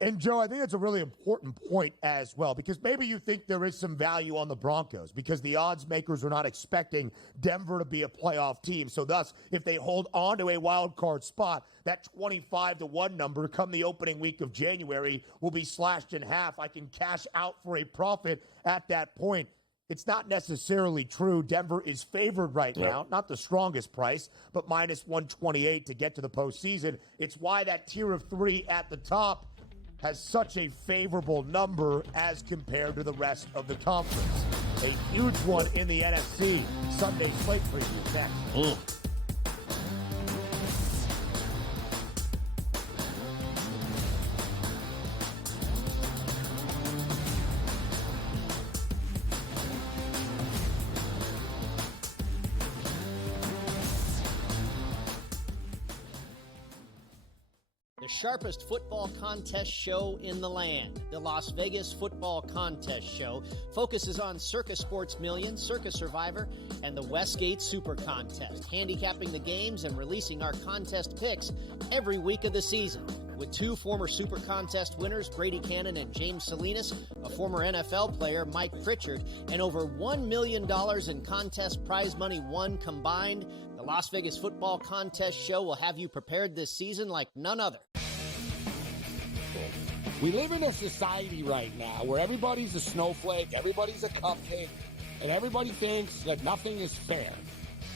And Joe, I think that's a really important point as well, because maybe you think there is some value on the Broncos because the odds makers are not expecting Denver to be a playoff team. So thus, if they hold on to a wild card spot, that 25-1 number come the opening week of January will be slashed in half. I can cash out for a profit at that point. It's not necessarily true. Denver is favored right now, not the strongest price, but minus 128 to get to the postseason. It's why that tier of 3 at the top has such a favorable number as compared to the rest of the conference. A huge one in the NFC. Sunday slate preview next. The sharpest football contest show in the land, the Las Vegas Football Contest Show, focuses on Circus Sports Million, Circus Survivor, and the Westgate Super Contest, handicapping the games and releasing our contest picks every week of the season. With 2 former Super Contest winners, Brady Cannon and James Salinas, a former NFL player, Mike Pritchard, and over $1 million in contest prize money won combined, the Las Vegas Football Contest Show will have you prepared this season like none other. We live in a society right now where everybody's a snowflake, everybody's a cupcake, and everybody thinks that nothing is fair.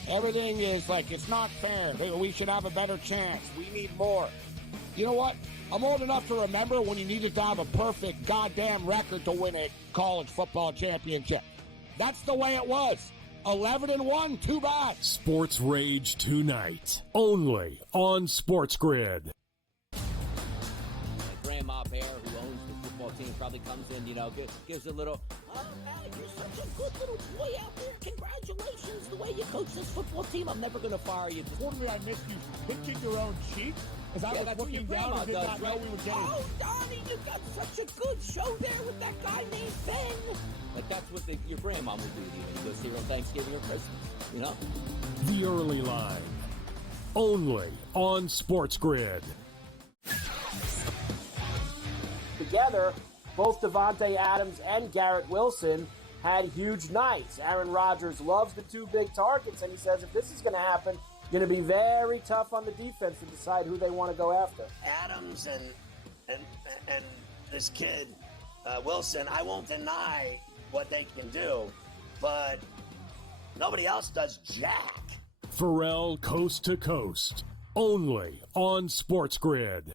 Everything is like, it's not fair. We should have a better chance. We need more. You know what? I'm old enough to remember when you needed to have a perfect goddamn record to win a college football championship. That's the way it was. 11-1, too bad. Sports Rage tonight, only on SportsGrid. Grandma Bear, who owns the football team, probably comes in, gives a little, oh, Alec, you're such a good little boy out there. Congratulations, the way you coach this football team. I'm never going to fire you. Quarterly, I missed you pinching your own cheek as I was looking down and did not know we were getting. Oh, Donnie, you got such a good show there with that guy named Ben. Like, that's what your grandma would do to you when you go see her on Thanksgiving or Christmas, The Early Line, only on SportsGrid. Together, both Davante Adams and Garrett Wilson had huge nights. Aaron Rodgers loves the 2 big targets, and he says if this is going to happen, it's going to be very tough on the defense to decide who they want to go after. Adams and this kid, Wilson, I won't deny what they can do, but nobody else does jack. Pharrell Coast to Coast, only on SportsGrid.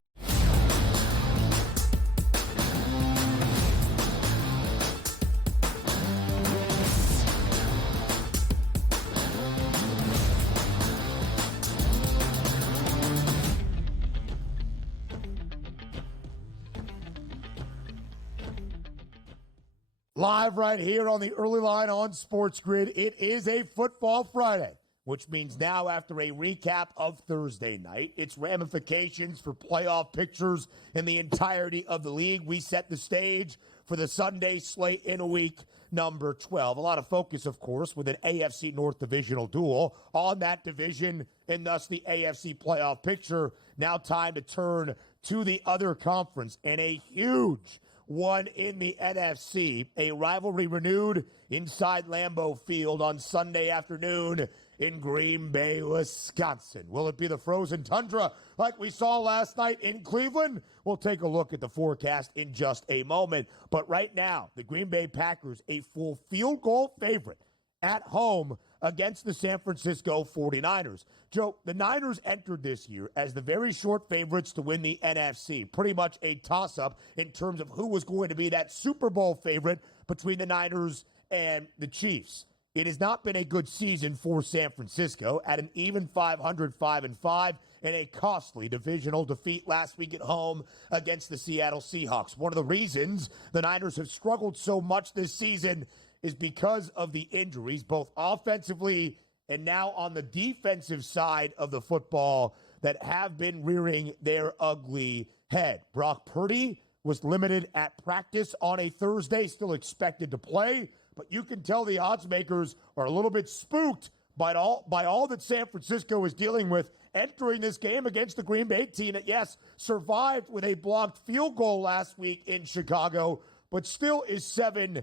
Live right here on the early line on Sports Grid. It is a Football Friday, which means now after a recap of Thursday night, its ramifications for playoff pictures in the entirety of the league. We set the stage for the Sunday slate in week number 12. A lot of focus, of course, with an AFC North divisional duel on that division and thus the AFC playoff picture. Now time to turn to the other conference and a huge one in the NFC, a rivalry renewed inside Lambeau Field on Sunday afternoon in Green Bay, Wisconsin. Will it be the frozen tundra like we saw last night in Cleveland? We'll take a look at the forecast in just a moment. But right now, the Green Bay Packers, a full field goal favorite at home against the San Francisco 49ers. Joe, the Niners entered this year as the very short favorites to win the NFC. Pretty much a toss-up in terms of who was going to be that Super Bowl favorite between the Niners and the Chiefs. It has not been a good season for San Francisco at an even 500-5-5 and a costly divisional defeat last week at home against the Seattle Seahawks. One of the reasons the Niners have struggled so much this season is because of the injuries, both offensively and now on the defensive side of the football, that have been rearing their ugly head. Brock Purdy was limited at practice on a Thursday, still expected to play, but you can tell the odds makers are a little bit spooked by all that San Francisco is dealing with entering this game against the Green Bay team that, yes, survived with a blocked field goal last week in Chicago, but still is 7-3.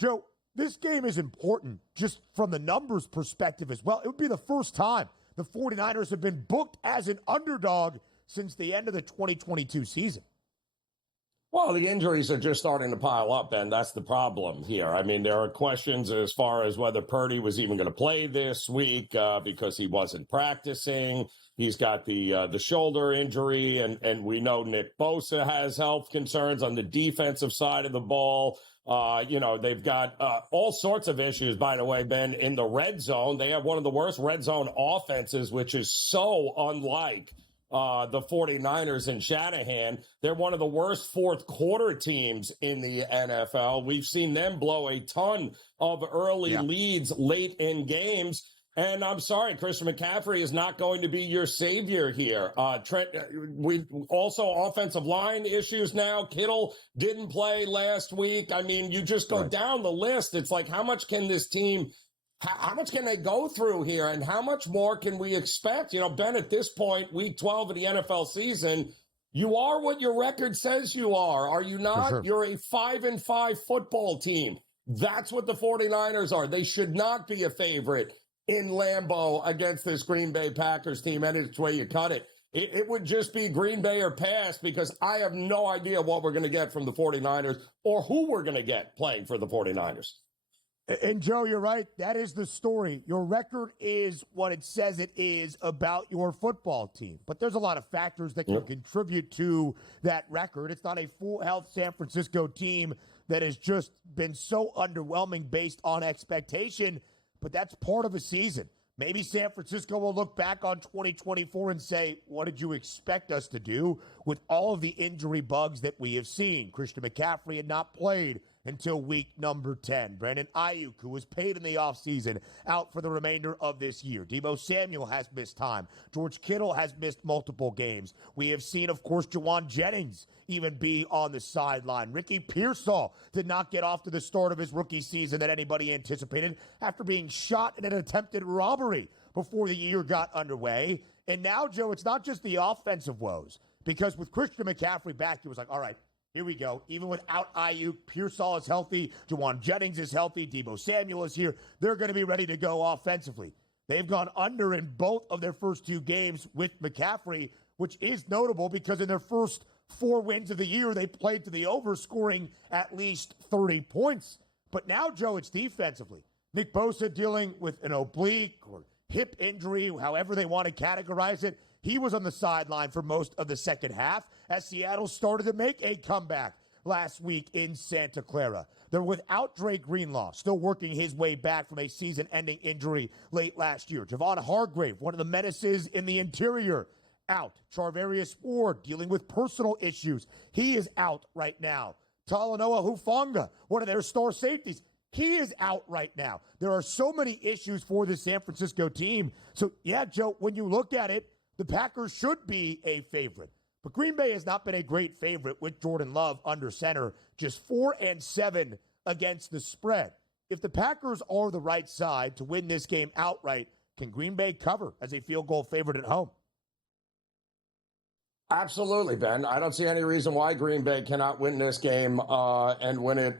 Joe, this game is important just from the numbers perspective as well. It would be the first time the 49ers have been booked as an underdog since the end of the 2022 season. Well, the injuries are just starting to pile up, and that's the problem here. I mean, there are questions as far as whether Purdy was even going to play this week because he wasn't practicing. He's got the shoulder injury, and we know Nick Bosa has health concerns on the defensive side of the ball. They've got all sorts of issues, by the way, Ben, in the red zone. They have one of the worst red zone offenses, which is so unlike the 49ers and Shanahan. They're one of the worst fourth quarter teams in the NFL. We've seen them blow a ton of early leads late in games. And I'm sorry, Christian McCaffrey is not going to be your savior here. We also offensive line issues now. Kittle didn't play last week. I mean, you just go down the list. It's like, how much can this team, how much can they go through here? And how much more can we expect? You know, Ben, at this point, week 12 of the NFL season, you are what your record says you are you not? Sure. You're a 5-5 football team. That's what the 49ers are. They should not be a favorite in Lambeau against this Green Bay Packers team, and it's the way you cut it. It would just be Green Bay or pass, because I have no idea what we're going to get from the 49ers or who we're going to get playing for the 49ers. And, Joe, you're right. That is the story. Your record is what it says it is about your football team. But there's a lot of factors that can contribute to that record. It's not a full health San Francisco team that has just been so underwhelming based on expectation. But that's part of a season. Maybe San Francisco will look back on 2024 and say, what did you expect us to do with all of the injury bugs that we have seen? Christian McCaffrey had not played until week number 10. Brandon Ayuk, who was paid in the offseason, out for the remainder of this year. Deebo Samuel has missed time. George Kittle has missed multiple games. We have seen, of course, Jawan Jennings even be on the sideline. Ricky Pearsall did not get off to the start of his rookie season that anybody anticipated after being shot in an attempted robbery before the year got underway. And now, Joe, it's not just the offensive woes, because with Christian McCaffrey back, it was like, all right, here we go. Even without Ayuk, Pearsall is healthy. Jawan Jennings is healthy. Deebo Samuel is here. They're going to be ready to go offensively. They've gone under in both of their first two games with McCaffrey, which is notable because in their first 4 wins of the year, they played to the over, scoring at least 30 points. But now, Joe, it's defensively. Nick Bosa dealing with an oblique or hip injury, however they want to categorize it. He was on the sideline for most of the second half as Seattle started to make a comeback last week in Santa Clara. They're without Dre Greenlaw, still working his way back from a season-ending injury late last year. Javon Hargrave, one of the menaces in the interior, out. Charvarius Ward dealing with personal issues. He is out right now. Talanoa Hufanga, one of their star safeties. He is out right now. There are so many issues for the San Francisco team. So, yeah, Joe, when you look at it, the Packers should be a favorite. But Green Bay has not been a great favorite with Jordan Love under center, just 4-7 against the spread. If the Packers are the right side to win this game outright, can Green Bay cover as a field goal favorite at home? Absolutely, Ben. I don't see any reason why Green Bay cannot win this game and win it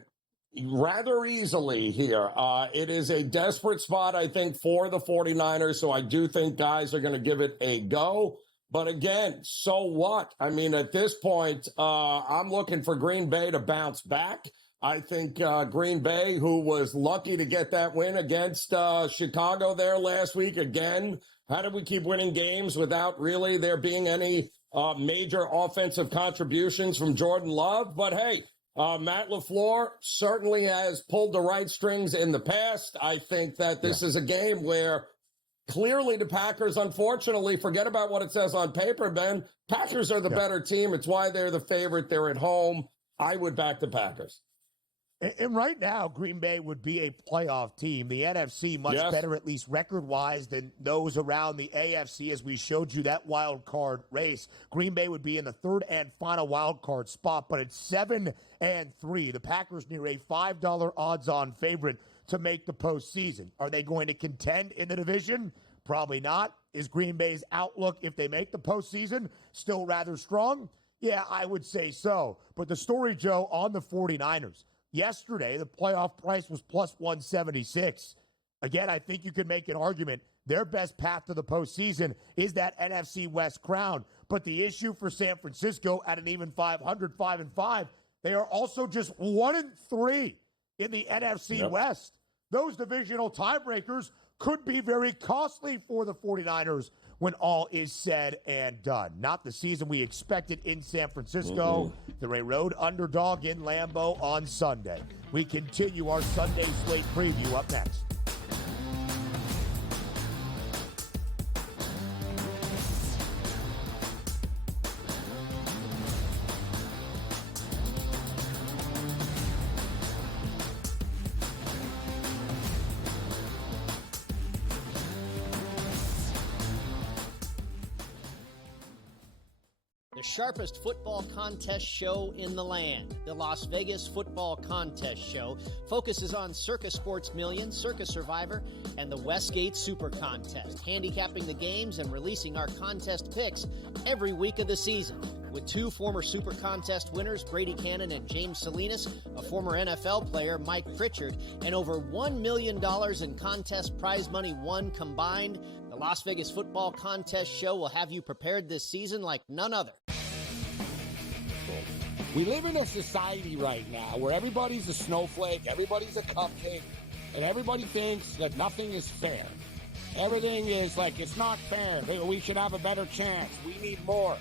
rather easily here. It is a desperate spot, I think, for the 49ers, so I do think guys are going to give it a go. But again, so what? I mean, at this point, I'm looking for Green Bay to bounce back. I think Green Bay, who was lucky to get that win against Chicago there last week, again, how did we keep winning games without really there being any major offensive contributions from Jordan Love? But hey, Matt LaFleur certainly has pulled the right strings in the past. I think that this is a game where clearly the Packers, unfortunately, forget about what it says on paper, Ben. Packers are the better team. It's why they're the favorite. They're at home. I would back the Packers. And right now, Green Bay would be a playoff team. The NFC much better, at least record-wise, than those around the AFC, as we showed you that wild card race. Green Bay would be in the third and final wild card spot, but it's 7-3. The Packers near a $5 odds-on favorite to make the postseason. Are they going to contend in the division? Probably not. Is Green Bay's outlook, if they make the postseason, still rather strong? Yeah, I would say so. But the story, Joe, on the 49ers. Yesterday, the playoff price was plus 176. Again, I think you could make an argument. Their best path to the postseason is that NFC West crown. But the issue for San Francisco at an even 500, 5-5, they are also just 1-3 in the NFC West. Those divisional tiebreakers could be very costly for the 49ers when all is said and done. Not the season we expected in San Francisco. They're a road underdog in Lambeau on Sunday. We continue our Sunday slate preview up next. The sharpest football contest show in the land. The Las Vegas Football Contest Show focuses on Circus Sports Million, Circus Survivor, and the Westgate Super Contest, handicapping the games and releasing our contest picks every week of the season. With two former Super Contest winners, Brady Cannon and James Salinas, a former NFL player, Mike Pritchard, and over $1 million in contest prize money won combined, the Las Vegas Football Contest Show will have you prepared this season like none other. We live in a society right now where everybody's a snowflake, everybody's a cupcake, and everybody thinks that nothing is fair. Everything is like, it's not fair. We should have a better chance. We need more.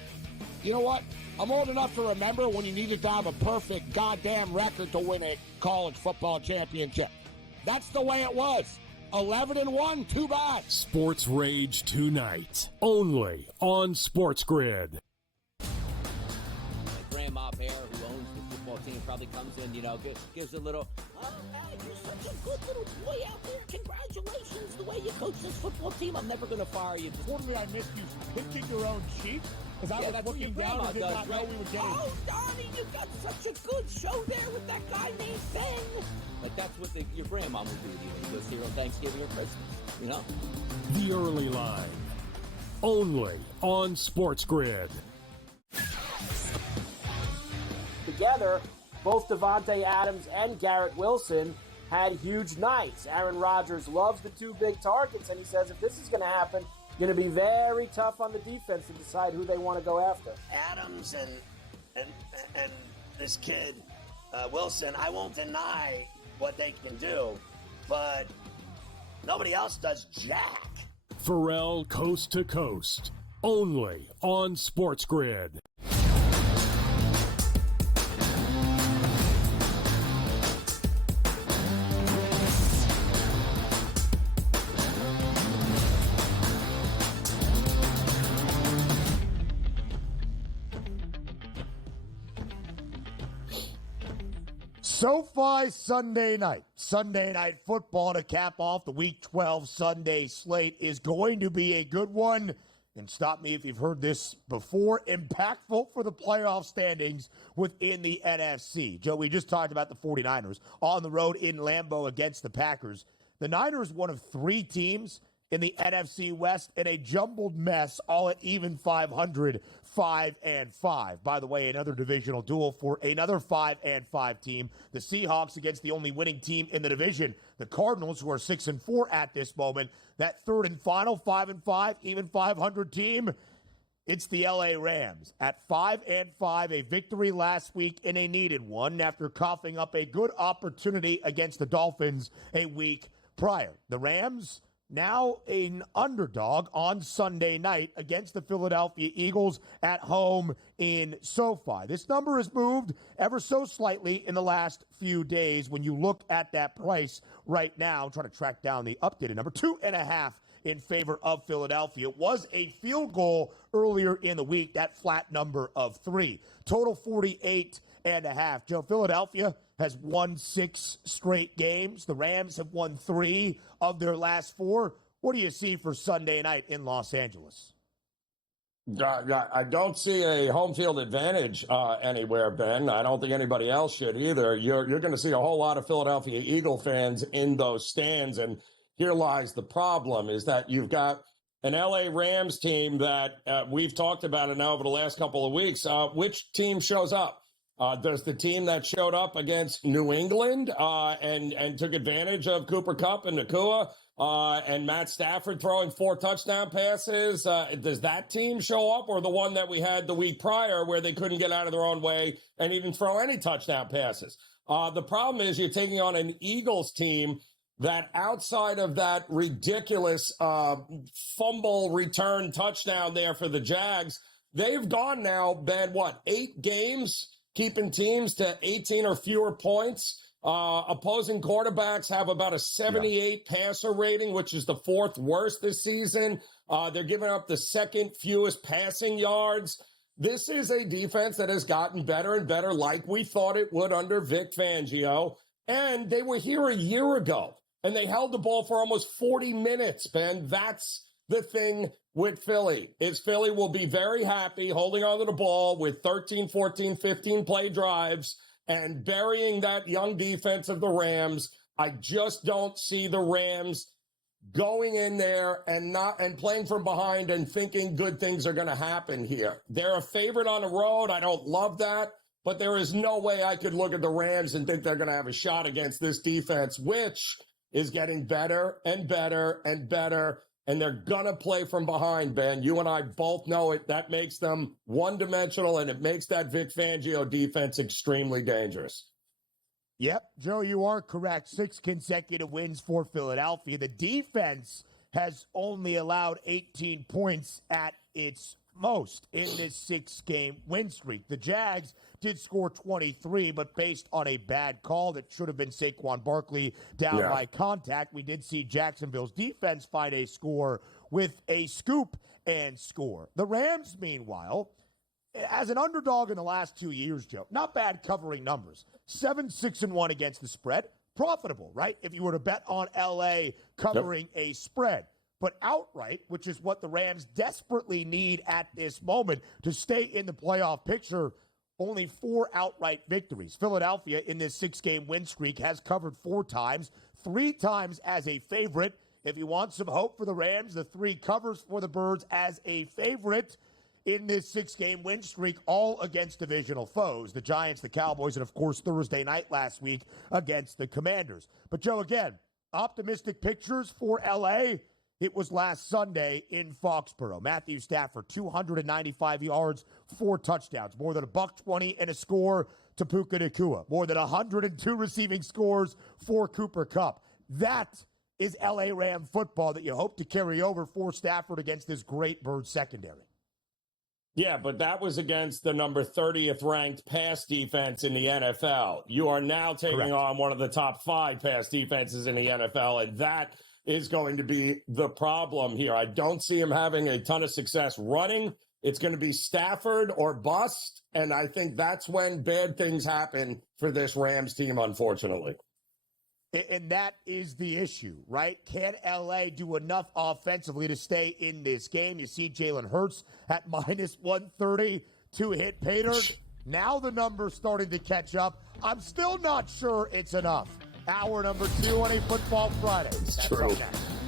You know what? I'm old enough to remember when you needed to have a perfect goddamn record to win a college football championship. That's the way it was. 11-1, too bad. Sports Rage tonight, only on SportsGrid. Grandma Bear, who owns the football team, probably comes in, gives a little, oh, man, you're such a good little boy out there. Congratulations, the way you coach this football team. I'm never going to fire you. Quarterly, I missed you picking your own sheep. Because I was looking down and did not know we were getting. Oh, Donnie, you got such a good show there with that guy named Ben. But that's what your grandma would do to you when you go see her on Thanksgiving or Christmas, The Early Line, only on SportsGrid. Together, both Davante Adams and Garrett Wilson had huge nights. Aaron Rodgers loves the two big targets, and he says if this is going to happen, going to be very tough on the defense to decide who they want to go after. Adams and this kid, Wilson, I won't deny what they can do, but nobody else does jack. Pharrell Coast to Coast, only on SportsGrid. SoFi Sunday night football to cap off the Week 12 Sunday slate is going to be a good one. And stop me if you've heard this before. Impactful for the playoff standings within the NFC. Joe, we just talked about the 49ers on the road in Lambeau against the Packers. The Niners, one of three teams in the NFC West in a jumbled mess, all at even 500, 5-5. By the way, another divisional duel for another 5-5 team. The Seahawks against the only winning team in the division, the Cardinals, who are 6-4 at this moment. That third and final 5-5, even 500 team. It's the LA Rams at 5-5, a victory last week and a needed one after coughing up a good opportunity against the Dolphins a week prior. The Rams now an underdog on Sunday night against the Philadelphia Eagles at home in SoFi. This number has moved ever so slightly in the last few days. When you look at that price right now, I'm trying to track down the updated number, 2.5 in favor of Philadelphia. It was a field goal earlier in the week, that flat number of 3. Total 48.5. Joe, Philadelphia has won 6 straight games. The Rams have won 3 of their last 4. What do you see for Sunday night in Los Angeles? I don't see a home field advantage anywhere, Ben. I don't think anybody else should either. You're going to see a whole lot of Philadelphia Eagle fans in those stands, and here lies the problem, is that you've got an LA Rams team that we've talked about it now over the last couple of weeks. Which team shows up? Does the team that showed up against New England and took advantage of Cooper Kupp and Nakua and Matt Stafford throwing 4 touchdown passes, does that team show up, or the one that we had the week prior where they couldn't get out of their own way and even throw any touchdown passes? The problem is you're taking on an Eagles team that, outside of that ridiculous fumble return touchdown there for the Jags, they've gone now, Ben, 8 games keeping teams to 18 or fewer points. Opposing quarterbacks have about a 78 passer rating, which is the 4th worst this season. They're giving up the 2nd fewest passing yards. This is a defense that has gotten better and better, like we thought it would under Vic Fangio. And they were here a year ago, and they held the ball for almost 40 minutes, Ben. That's the thing with Philly, is Philly will be very happy holding on to the ball with 13, 14, 15 play drives and burying that young defense of the Rams. I just don't see the Rams going in there and playing from behind and thinking good things are going to happen here. They're a favorite on the road. I don't love that, but there is no way I could look at the Rams and think they're going to have a shot against this defense, which is getting better and better and better. And they're going to play from behind, Ben. You and I both know it. That makes them one-dimensional, and it makes that Vic Fangio defense extremely dangerous. Yep, Joe, you are correct. 6 consecutive wins for Philadelphia. The defense has only allowed 18 points at its most in this 6-game win streak. The Jags did score 23, but based on a bad call that should have been Saquon Barkley down by contact, we did see Jacksonville's defense find a score with a scoop and score. The Rams, meanwhile, as an underdog in the last 2 years, Joe, not bad covering numbers. 7-6-1 against the spread. Profitable, right? If you were to bet on LA covering a spread. But outright, which is what the Rams desperately need at this moment to stay in the playoff picture, only 4 outright victories. Philadelphia in this 6-game win streak has covered 4 times, 3 times as a favorite. If you want some hope for the Rams, the 3 covers for the Birds as a favorite in this 6-game win streak, all against divisional foes, the Giants, the Cowboys, and of course Thursday night last week against the Commanders. But Joe, again, optimistic pictures for LA. It was last Sunday in Foxborough. Matthew Stafford, 295 yards, 4 touchdowns, more than $120 and a score to Puka Nakua, more than 102 receiving scores for Cooper Kupp. That is LA Ram football that you hope to carry over for Stafford against this great Bird secondary. Yeah, but that was against the number 30th ranked pass defense in the NFL. You are now taking on one of the top 5 pass defenses in the NFL, and that is going to be the problem here. I don't see him having a ton of success running It's going to be Stafford or bust, and I think that's when bad things happen for this Rams team, unfortunately. And that is the issue, right? Can LA do enough offensively to stay in this game? You see Jalen Hurts at minus 130 to hit Pater. Now the number's starting to catch up. I'm still not sure it's enough. Hour number 2 on a Football Friday. That's true. up next.